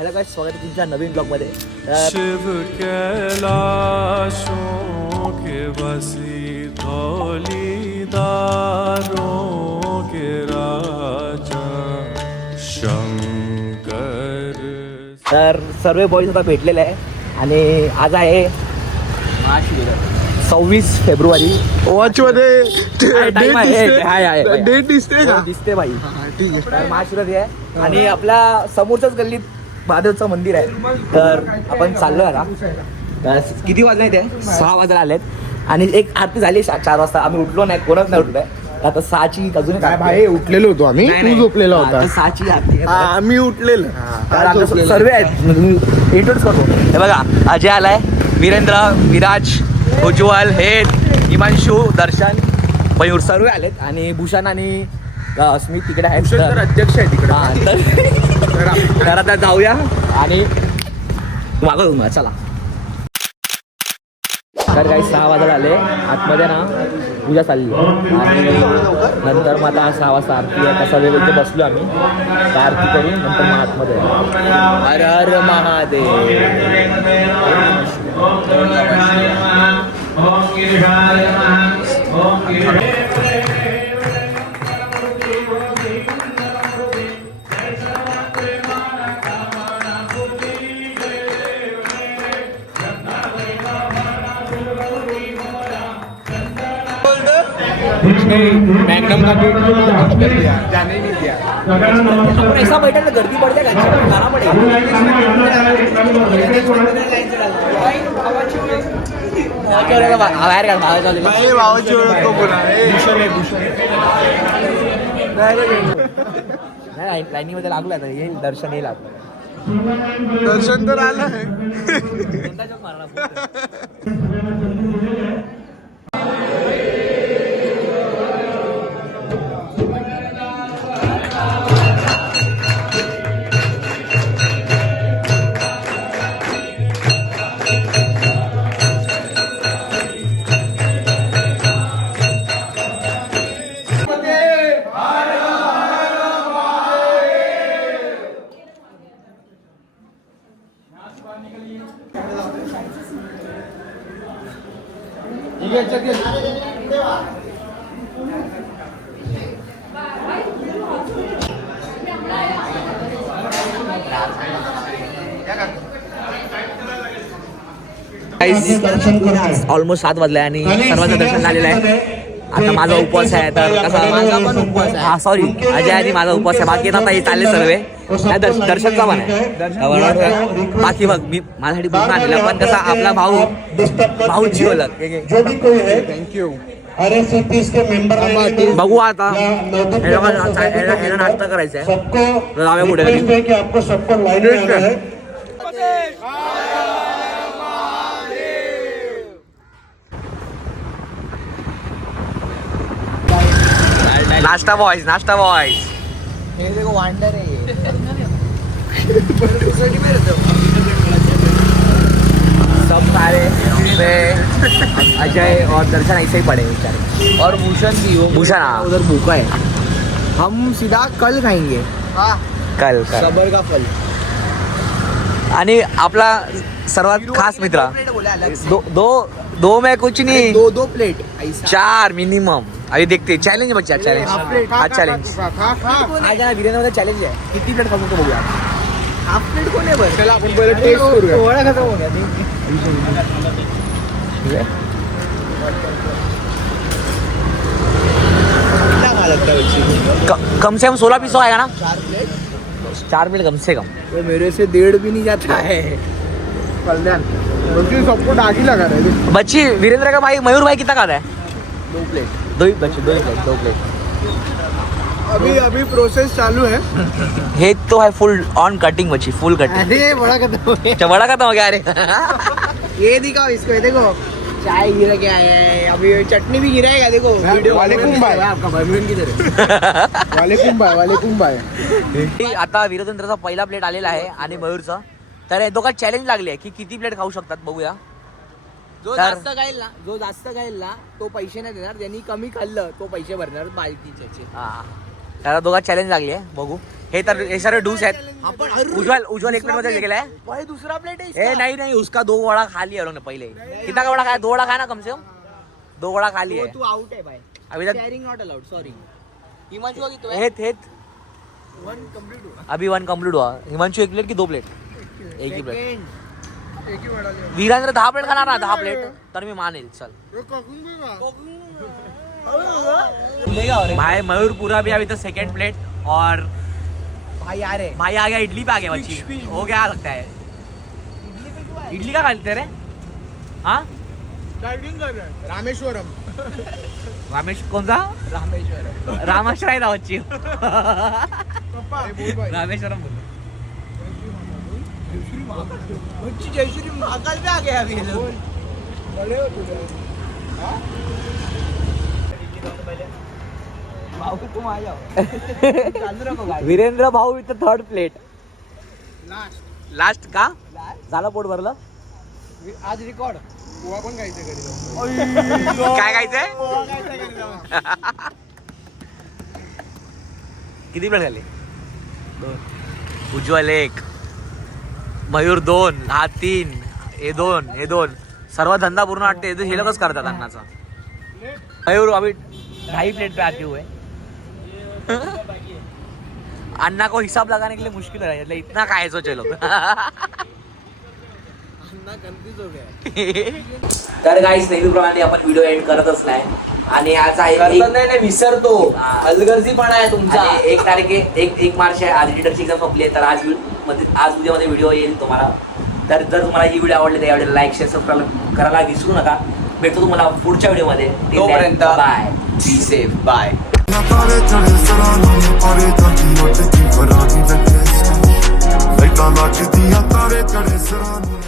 Hello काय स्वागत आहे तुमच्या नवीन ब्लॉगमध्ये तर शिव कैलाशों के बसी धौलीदारों के राजा शंकर। तर सर्व बॉईज आता भेटलेले आहे आणि आज आहे सव्वीस फेब्रुवारी. वॉच मध्ये आहे, आहे, आहे. डेट दिसते का? दिसते भाई. ठीक आहे. तर महाशिवरात्री आहे. आणि आपल्या समोरच्याच गल्लीत महादेवचं मंदिर आहे. तर आपण चाललोय आता. तर किती वाजले ते? सहा वाजता आलेत. आणि एक आरती झाली चार वाजता. आम्ही उठलो नाही कोणच नाही उठलोय. आता सहाची अजून काय भाई आहे. उठलेलो होतो आम्ही. तू. झोपलेला होता. सहाची आरती आहे. आम्ही उठलेलो. सर्व आहेत. इंट्रोड्यूस करतो. हे बघा अजय आलाय वीरेंद्र विराज उज्ज्वल हे हिमांशू दर्शन मयूर. सर्व आलेत. आणि भूषण आणि स्मित तिकडे आहेत. अध्यक्ष आहे तिकडे. आता जाऊया. आणि मागं जाऊ चला. तर काही सहा वाजता आले. आतमध्ये ना पूजा चालली. आणि नंतर मग आता सहा वाजता आरती आहे. तसा वेळ इथे बसलो आम्ही. तर आरती करून नंतर मग आतमध्ये. हर हर महादेव. मॅग्नम का जाने नहीं दिया आपण ऐसा बैठा ना गर्दी पडते का? गाणं पडेल बाहेर काढ भावाची ओळख नाही लाईनी मध्ये लागलो आता येईल दर्शन येईल आपलं. दर्शन तर आलं आहे. ऑलमोस्ट सात वाजले आणि सर्वांचं दर्शन झालेलं आहे. आता माझा उपवास आहे तर कसा माझा पण उपवास आहे. हा सॉरी अजय आणि माझा उपवास आहे. बाकी आता हे चालले सर्व. नाही, दर्श- दर्शनचा पण आहे. बाकी बघ मी माझ्यासाठी बुक आणलेला पण कसा आपला भाऊ भाऊ जिवलं जो भी कोई है थँक्यू बघू आता. हे नाश्ता- करायचा आहे. जाऊया पुढे है है नाश्ता बॉयज नाश्ता बॉयज सब सारे पे अजय और दर्शन ऐसे ही पड़े बेचारे। और भूषण भी हो भूषण हाँ। उधर भूखा है। हम सीधा कल खाएंगे। कल कल। सबर का फल। आणि आपला सर्वात खास मित्र दो दो दो में कुछ नहीं. दो दो प्लेट ऐसा. चार मिनिमम अभी देखते हैं। चैलेंज बच्चा चॅलेंज हा चॅलेंज आज ना वीरेंद्र मध्ये चॅलेंज आहे किती प्लेट खाऊ शकतो बघूया हाफ़ प्लेट कोण आहे बरं चला आपण पहिले टेस्ट करूया पोळा खाता बघूया क- कम से कम सोलह पीस तो आएगा ना? चार प्लेट कम से कम। तो मेरे से डेढ़ भी नहीं जाता है। कल्याण सबको डाक ही लगा रहे बच्ची वीरेंद्र का भाई मयूर भाई कितना खाता है? दो प्लेट दो ही बच्चे दो ही प्लेट दो प्लेट अभी अभी प्रोसेस चालू है. हे तो है फुल ऑन कटिंग बच्ची फुल कटिंग अरे बड़ा खत्म हो गया. अच्छा बड़ा खत्म हो गया अरे. ये दिखाओ इसको ये देखो. चाय गिरा के आया है. अभी चटनी भी गिराएगा देखो. वीडियो वालेकुम भाई आपका भाई किधर है वालेकुम भाई वालेकुम भाई आता वीरचंद्रचा पहिला प्लेट आलेला आहे आणि मयूरचा. तर हे दोघात चॅलेंज लागली आहे की किती प्लेट खाऊ शकतात बघूया. जो तर- जास्त खाईल ना जो जास्त खाईल ना तो पैसे नाही देणार. ज्यांनी कमी खाल्लं तो पैसे भरणार बालकीचे हा. त्याला दोघात चॅलेंज लागली आहे. बघू. हे तर हे सर्व डूस आहेत. उज्ज्वल उज्ज्वल एक प्लेटमध्ये गेलाय. भाई दूसरा प्लेट है ए नहीं नहीं उसका दो वड़ा खा लिया उन्होंने पहले. कितना का वड़ा खाया दो वड़ा खाया ना कम से कम. दो वड़ा खा लिया वो है तू आउट है भाई. अभी तक नॉट अलाउड सॉरी हिमांशु है हेत हेत. वन कंप्लीट हुआ. अभी वन कंप्लीट हुआ. हिमांशु एक प्लेट की दो प्लेट एक ही प्लेट सेकंड वीरांद्र दहा प्लेट खाणार ना? दहा प्लेट तर मी मानेल चल. भाई मयूर पूरा भी अभी तो सेकंड प्लेट और भाई यार है भाई आ गया इडली पे आ गया बच्ची। हो क्या लगता है। इडली का खाते रे? हाँ? रहा है। रामेश्वरम। रामेश कौन सा? रामेश्वरम। रामाश्रय ना बच्ची। बोल भाई। रामेश्वरम महाकाल पे आ गया अभी ये लोग बड़े हो तुझे भाऊ? तुम आ जाओ वीरेंद्र भाऊ with third plate last last का? लास्ट झालं पोट भरलं? आज रिकॉर्ड पोहा पण खायचं घरी जाऊन. काय खायचंय जाऊन. किती प्लेट झाले उज्ज्वल एक. मयूर दोन हा तीन हे दोन हे दोन. सर्व धंदा पूर्ण वाटते हे लोकच करतात अन्नाचा. मयूर अभी ढाई प्लेट पे आती हुए. अन्ना को हिसाब लगाने के लिए मुश्किल है इतना काय सोचे लोग. हो गया. तर गाईस नेहमीप्रमाणे आपण व्हिडिओ एंड करतच नाही. आणि आज आहे एक- नाही नाही विसरतो. हलगर्जीपणा आहे तुमचा. एक तारीख एक एक मार्च आहे आज एक्झाम संपली आहे तर आज मध्ये आज उद्यामध्ये व्हिडिओ येईल तुम्हाला तर जर तुम्हाला ही व्हिडिओ आवडली तर या व्हिडिओ लाईक शेअर सबस्क्राईब करायला विसरू नका भेटतो तुम्हाला पुढच्या व्हिडिओमध्ये तोपर्यंत bye be safe bye Natale ਚੜੇ ਸਰਾਂ ਨੂੰ ਪਰੇ ਜਾਂਦੀ ਉੱਠ ਦੀ ਫਰਾਂ ਦੀ ਲੱਗੇ ਲਾਈਟਾਂ ਨੱਚਦੀਆਂ ਤਾਰੇ ਚੜੇ ਸਰਾਂ ਨੂੰ